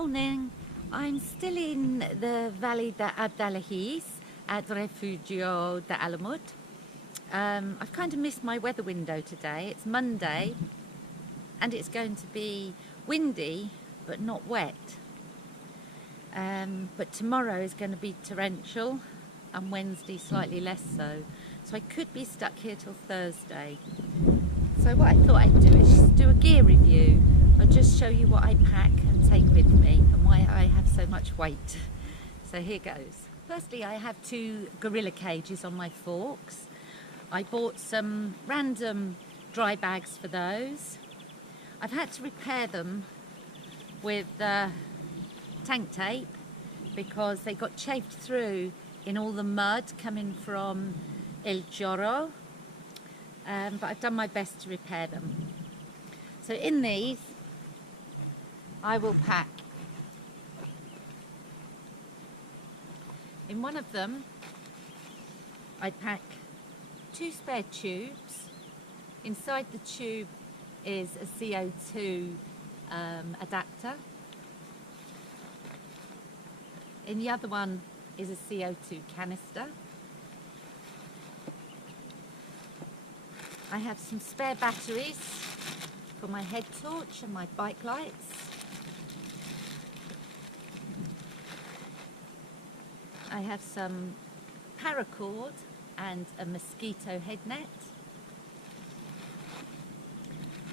Morning. I'm still in the Valley de Abdelaziz at Refugio de Alamut. I've kind of missed my weather window today. It's Monday and it's going to be windy but not wet. But tomorrow is going to be torrential and Wednesday slightly less so. So I could be stuck here till Thursday. So what I thought I'd do is just do a gear review. I'll just show you what I pack and take with me and why I have so much weight. So here goes. Firstly, I have 2 Gorilla Cages on my forks. I bought some random dry bags for those. I've had to repair them with tank tape because they got chafed through in all the mud coming from El Jorro. But I've done my best to repair them. So in these, I will pack. In one of them, I pack 2 spare tubes. Inside the tube is a CO2 adapter. In the other one is a CO2 canister. I have some spare batteries for my head torch and my bike lights. I have some paracord and a mosquito head net.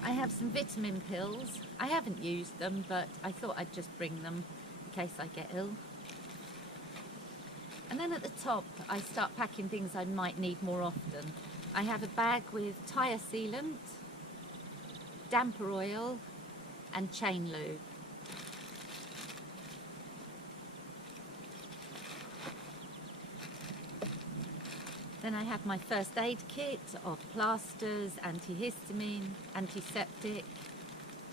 I have some vitamin pills. I haven't used them, but I thought I'd just bring them in case I get ill. And then at the top, I start packing things I might need more often. I have a bag with tyre sealant, damper oil and chain lube. Then I have my first aid kit of plasters, antihistamine, antiseptic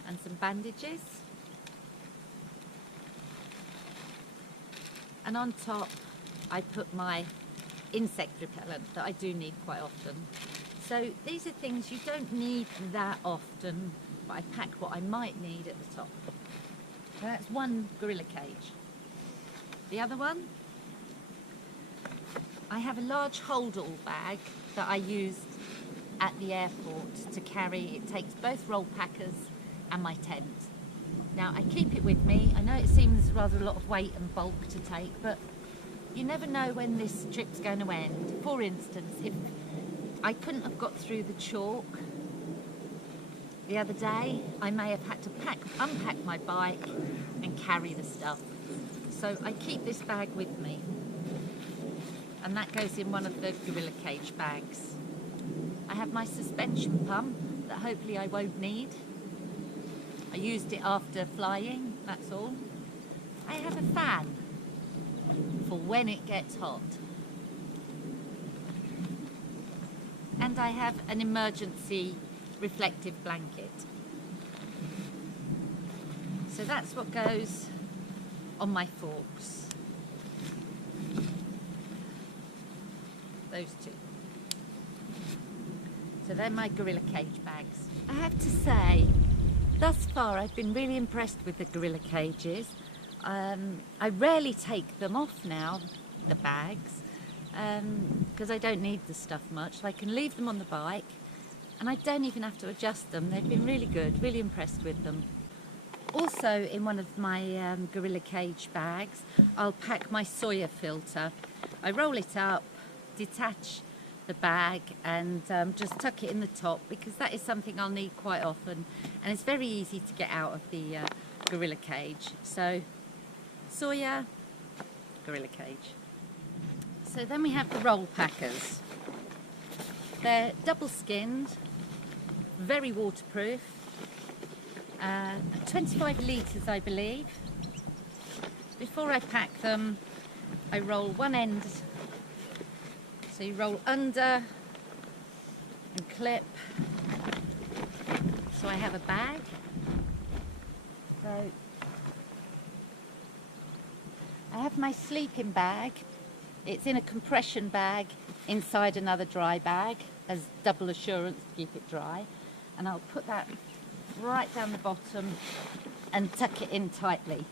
and some bandages. And on top I put my insect repellent that I do need quite often. So these are things you don't need that often, but I pack what I might need at the top. So that's one Gorilla Cage. The other one, I have a large hold-all bag that I used at the airport to carry. It takes both roll packers and my tent. Now I keep it with me. I know it seems rather a lot of weight and bulk to take, but you never know when this trip's going to end. For instance, if I couldn't have got through the chalk the other day, I may have had to unpack my bike and carry the stuff. So I keep this bag with me. And that goes in one of the Gorilla Cage bags. I have my suspension pump that hopefully I won't need. I used it after flying, that's all. I have a fan for when it gets hot. And I have an emergency reflective blanket. So that's what goes on my forks. Those 2. So they're my Gorilla Cage bags. I have to say, thus far I've been really impressed with the Gorilla Cages. I rarely take them off now, the bags, because I don't need the stuff much. So I can leave them on the bike and I don't even have to adjust them. They've been really good, really impressed with them. Also in one of my Gorilla Cage bags, I'll pack my soya filter. I roll it up, detach the bag and just tuck it in the top because that is something I'll need quite often and it's very easy to get out of the Gorilla Cage. So soya, Gorilla Cage. So then we have the roll packers. They're double skinned, very waterproof, 25 litres I believe. Before I pack them I roll one end. So you roll under and clip. So I have a bag. So I have my sleeping bag. It's in a compression bag inside another dry bag as double assurance to keep it dry. And I'll put that right down the bottom and tuck it in tightly.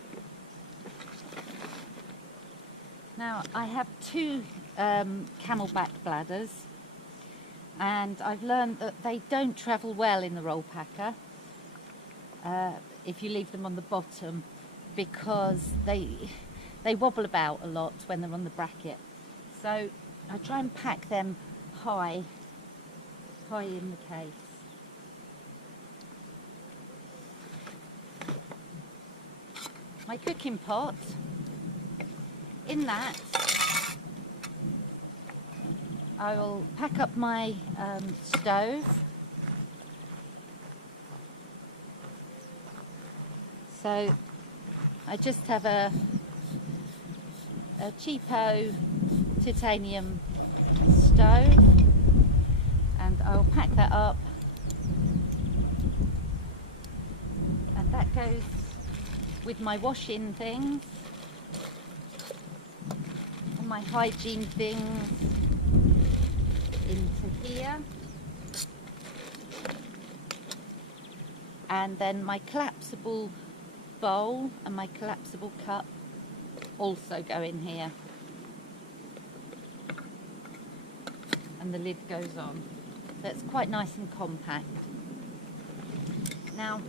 Now I have two camelback bladders, and I've learned that they don't travel well in the Rollpacker if you leave them on the bottom, because they wobble about a lot when they're on the bracket. So I try and pack them high in the case. My cooking pot, in that I will pack up my stove. So I just have a cheapo titanium stove, and I'll pack that up, and that goes with my washing things and my hygiene things into here, and then my collapsible bowl and my collapsible cup also go in here, and the lid goes on. So it's quite nice and compact. Now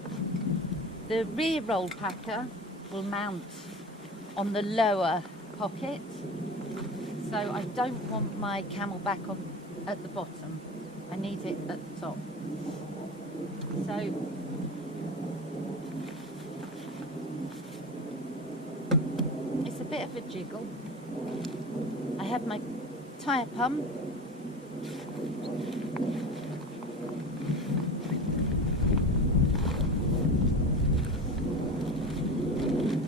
the rear Rollpacker will mount on the lower pocket, so I don't want my camelback at the bottom. I need it at the top. So it's a bit of a jiggle. I have my tyre pump,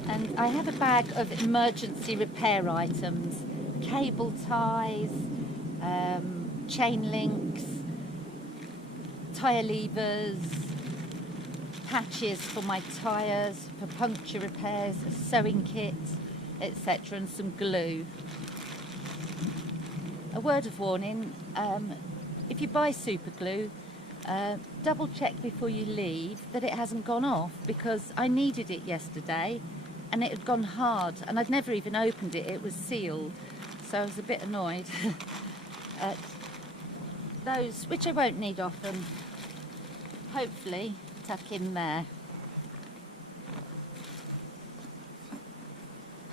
and I have a bag of emergency repair items, cable ties, chain links, tyre levers, patches for my tyres, for puncture repairs, a sewing kit, etc., and some glue. A word of warning, if you buy super glue, double check before you leave that it hasn't gone off, because I needed it yesterday and it had gone hard, and I'd never even opened it, it was sealed, so I was a bit annoyed. Those, which I won't need often, hopefully tuck in there.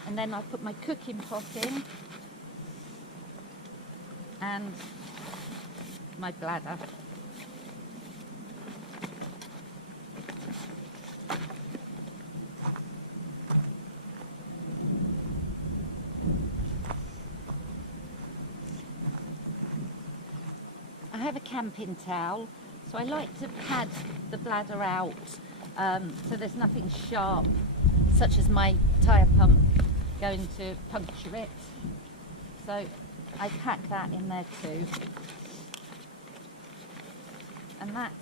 And then I put my cooking pot in, and my bladder. I have a camping towel, so I like to pad the bladder out so there's nothing sharp, such as my tyre pump, going to puncture it. So I pack that in there too. And that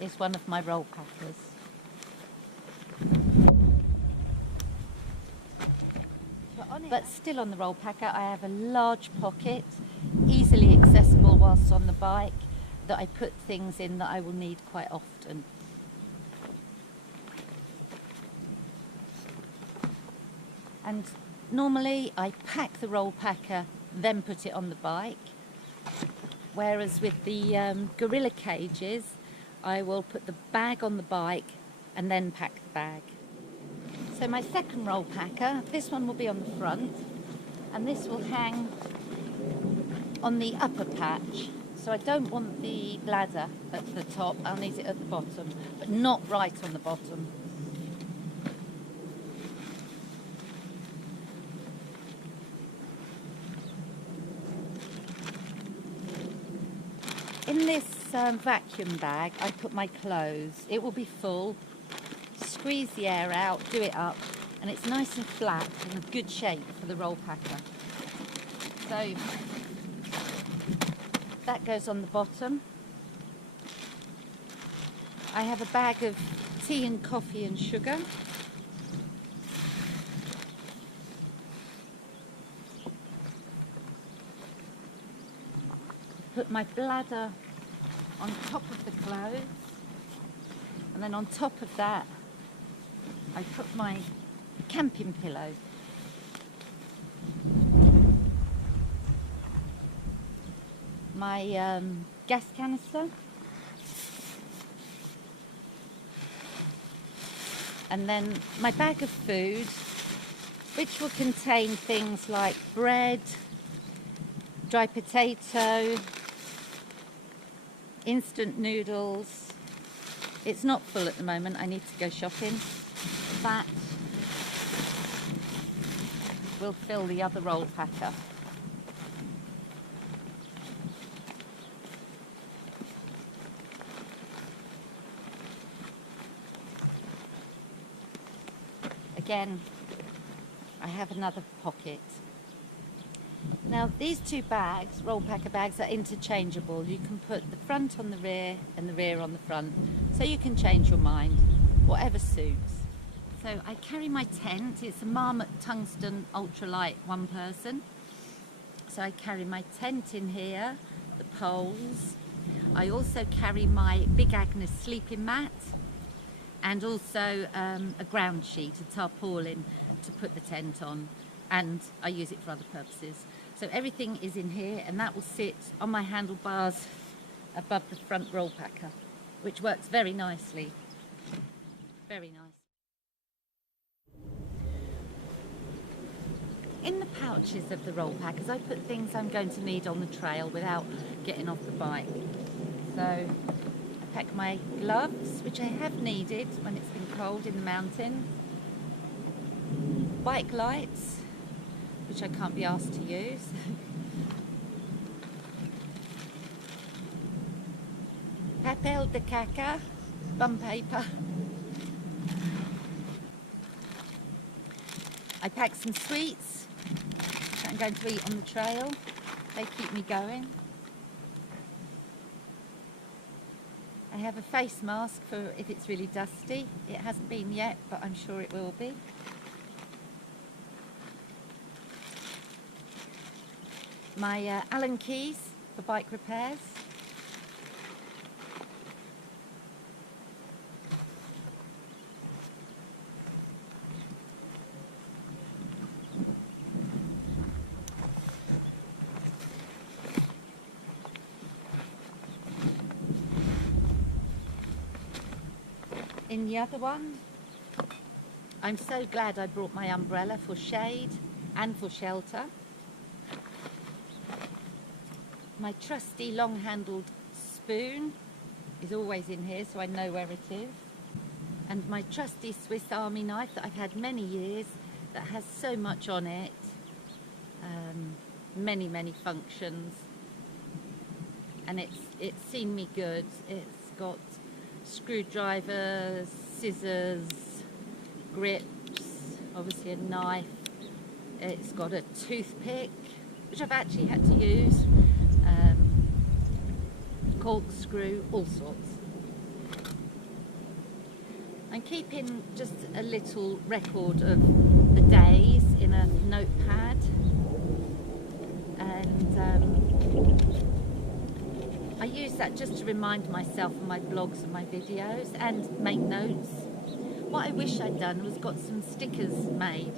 is one of my Rollpackers. But still on the Rollpacker, I have a large pocket, easily accessible whilst on the bike, that I put things in that I will need quite often. And normally I pack the Rollpacker, then put it on the bike, whereas with the Gorilla Cages, I will put the bag on the bike and then pack the bag. So my second Rollpacker, this one will be on the front, and this will hang on the upper patch. So I don't want the bladder at the top, I'll need it at the bottom, but not right on the bottom. In this vacuum bag, I put my clothes. It will be full. Squeeze the air out, do it up, and it's nice and flat and in good shape for the Rollpacker. So that goes on the bottom. I have a bag of tea and coffee and sugar. Put my bladder on top of the clothes, and then on top of that I put my camping pillow. My gas canister. And then my bag of food, which will contain things like bread, dry potato, instant noodles. It's not full at the moment, I need to go shopping. That will fill the other roll packer. Again, I have another pocket. Now these two bags, roll packer bags, are interchangeable. You can put the front on the rear and the rear on the front, so you can change your mind, whatever suits. So I carry my tent. It's a Marmot Tungsten ultralight one person. So I carry my tent in here, the poles. I also carry my big Agnes sleeping mat, and also a ground sheet, a tarpaulin to put the tent on, and I use it for other purposes. So everything is in here, and that will sit on my handlebars above the front roll packer, which works very nicely. Very nice. In the pouches of the roll packers, I put things I'm going to need on the trail without getting off the bike. So I pack my gloves, which I have needed when it's been cold in the mountains. Bike lights, which I can't be asked to use. Papel de caca, bum paper. I packed some sweets that I'm going to eat on the trail. They keep me going. I have a face mask for if it's really dusty. It hasn't been yet, but I'm sure it will be. My Allen keys for bike repairs. In the other one, I'm so glad I brought my umbrella for shade and for shelter. My trusty long-handled spoon is always in here, so I know where it is. And my trusty Swiss Army knife that I've had many years, that has so much on it. Many, many functions. And it's seen me good. It's got screwdrivers, scissors, grips, obviously a knife. It's got a toothpick, which I've actually had to use. Corkscrew, all sorts. I'm keeping just a little record of the days in a notepad, and I use that just to remind myself of my blogs and my videos and make notes. What I wish I'd done was got some stickers made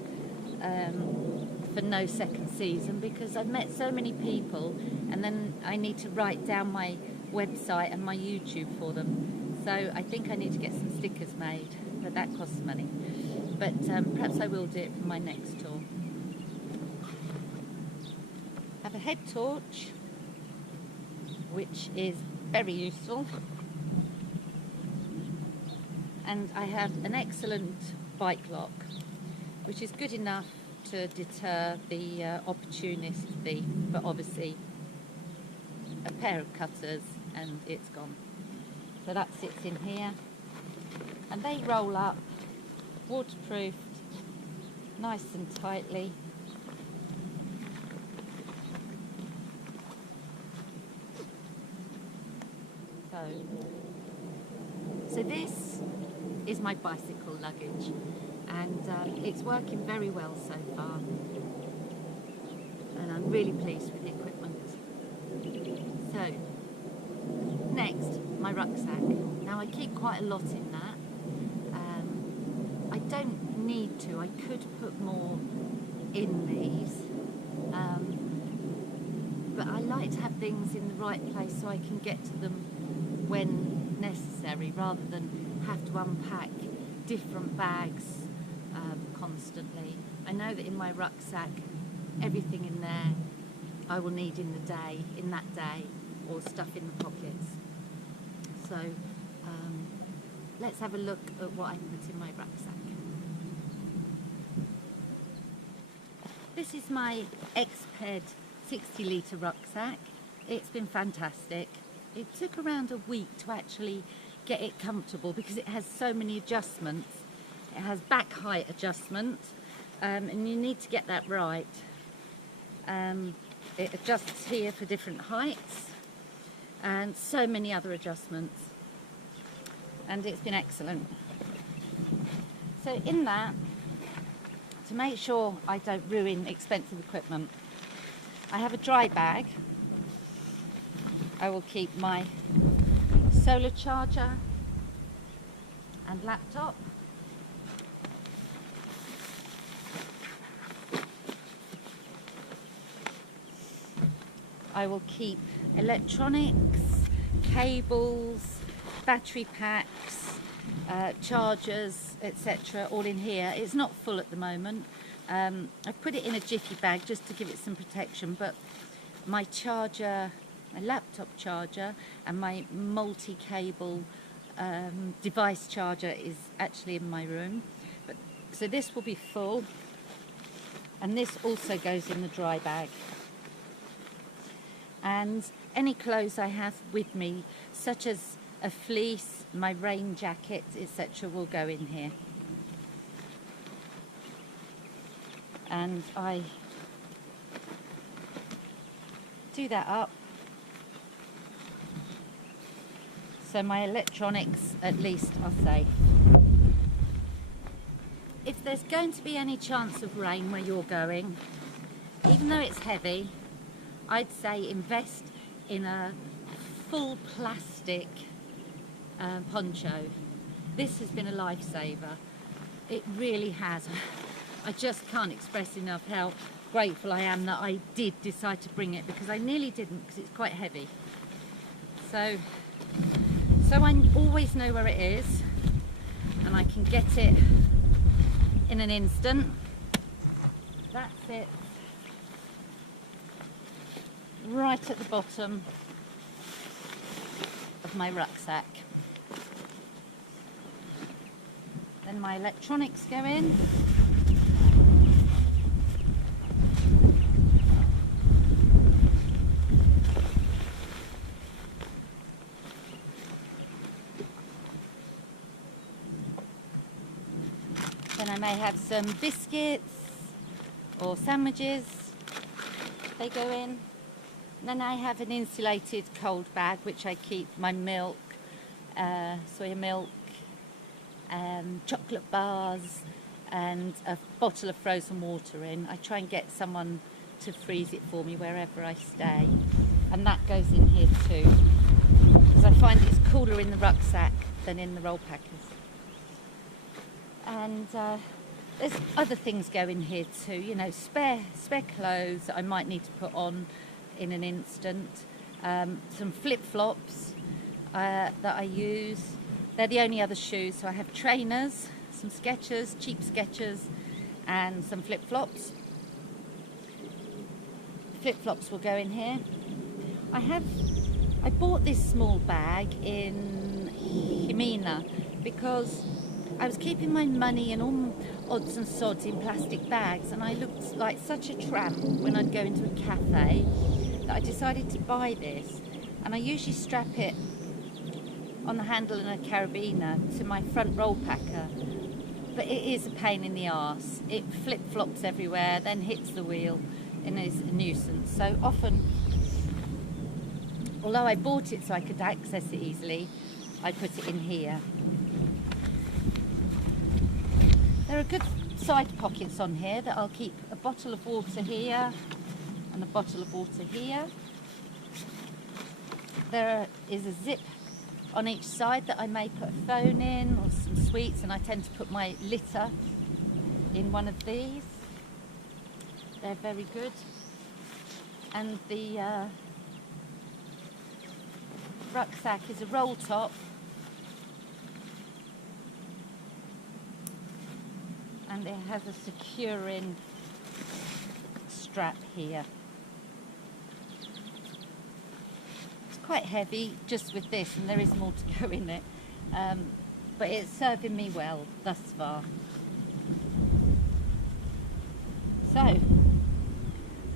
for no second season, because I've met so many people and then I need to write down my website and my YouTube for them. So I think I need to get some stickers made, but that costs money. But perhaps I will do it for my next tour. I have a head torch, which is very useful. And I have an excellent bike lock, which is good enough to deter the opportunist thief, but obviously a pair of cutters and it's gone. So that sits in here, and they roll up, waterproofed, nice and tightly. So this is my bicycle luggage, and it's working very well so far, and I'm really pleased with the equipment. So next, my rucksack. Now I keep quite a lot in that. I don't need to. I could put more in these, but I like to have things in the right place so I can get to them when necessary, rather than have to unpack different bags constantly. I know that in my rucksack, everything in there I will need in that day, or stuff in the pockets. So let's have a look at what I put in my rucksack. This is my EBIII 60-litre rucksack. It's been fantastic. It took around a week to actually get it comfortable because it has so many adjustments. It has back height adjustment, and you need to get that right. It adjusts here for different heights and so many other adjustments, and it's been excellent. So in that, to make sure I don't ruin expensive equipment, I have a dry bag. I will keep my solar charger and laptop. I will keep electronics, cables, battery packs, chargers, etc. all in here. It's not full at the moment. I've put it in a jiffy bag just to give it some protection, but my charger, my laptop charger and my multi-cable device charger is actually in my room. So this will be full, and this also goes in the dry bag. And any clothes I have with me, such as a fleece, my rain jacket, etc. will go in here. And I do that up so my electronics at least are safe. If there's going to be any chance of rain where you're going, even though it's heavy, I'd say invest in a full plastic poncho. This has been a lifesaver. It really has. I just can't express enough how grateful I am that I did decide to bring it, because I nearly didn't, because it's quite heavy. So I always know where it is, and I can get it in an instant. That's it. Right at the bottom of my rucksack. Then my electronics go in. Then I may have some biscuits or sandwiches. They go in. Then I have an insulated cold bag, which I keep my milk, soya milk, chocolate bars, and a bottle of frozen water in. I try and get someone to freeze it for me wherever I stay. And that goes in here too, because I find it's cooler in the rucksack than in the roll packers. And there's other things go in here too, you know, spare clothes that I might need to put on in an instant, some flip-flops that I use. They're the only other shoes, so I have trainers, some Skechers, cheap Skechers, and some flip-flops. Flip-flops will go in here. I bought this small bag in EBIII because I was keeping my money and all odds and sods in plastic bags, and I looked like such a tramp when I'd go into a cafe that I decided to buy this. And I usually strap it on the handle and a carabiner to my front roll packer, but it is a pain in the arse. It flip-flops everywhere, then hits the wheel, and is a nuisance. So often, although I bought it so I could access it easily, I put it in here. There are good side pockets on here that I'll keep a bottle of water here and a bottle of water here. There is a zip on each side that I may put a phone in or some sweets, and I tend to put my Litre in one of these. They're very good. And the rucksack is a roll top, and it has a securing strap here. It's quite heavy just with this, and there is more to go in it, but it's serving me well thus far. So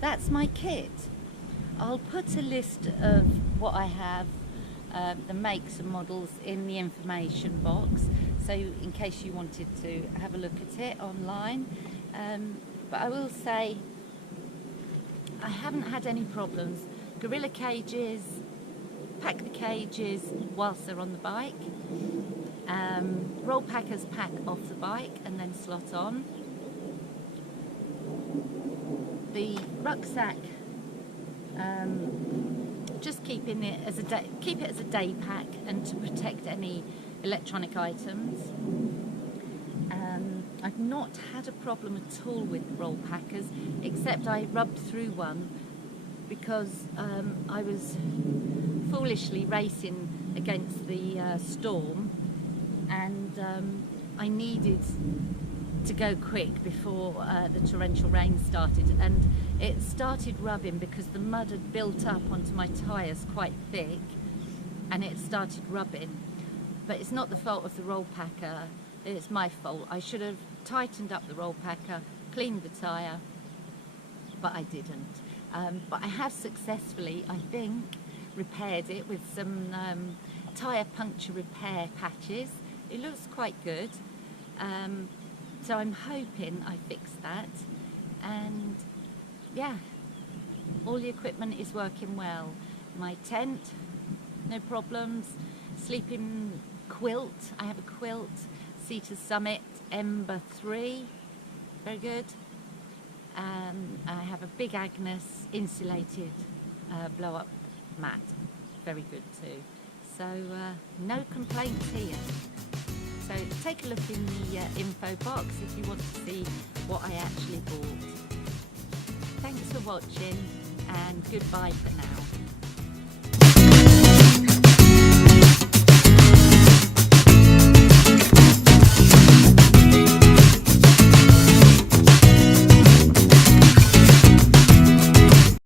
that's my kit. I'll put a list of what I have, the makes and models, in the information box, so in case you wanted to have a look at it online. But I will say I haven't had any problems. Gorilla Cages pack the cages whilst they're on the bike. Rollpackers pack off the bike and then slot on. The rucksack, just keeping it as a day pack and to protect any electronic items. I've not had a problem at all with Rollpackers, except I rubbed through one because I was foolishly racing against the storm, and I needed to go quick before the torrential rain started, and it started rubbing because the mud had built up onto my tyres quite thick, and it started rubbing. But it's not the fault of the Rollpacker, it's my fault. I should have tightened up the Rollpacker, cleaned the tyre, but I didn't. But I have successfully, I think, repaired it with some tyre puncture repair patches. It looks quite good. So I'm hoping I fixed that, and yeah, all the equipment is working well. My tent, no problems. Sleeping quilt, I have a quilt, Cedar Summit Ember 3, very good. I have a big Agnes insulated blow-up mat, very good too. So no complaints here. So take a look in the info box if you want to see what I actually bought. Thanks for watching, and goodbye for now.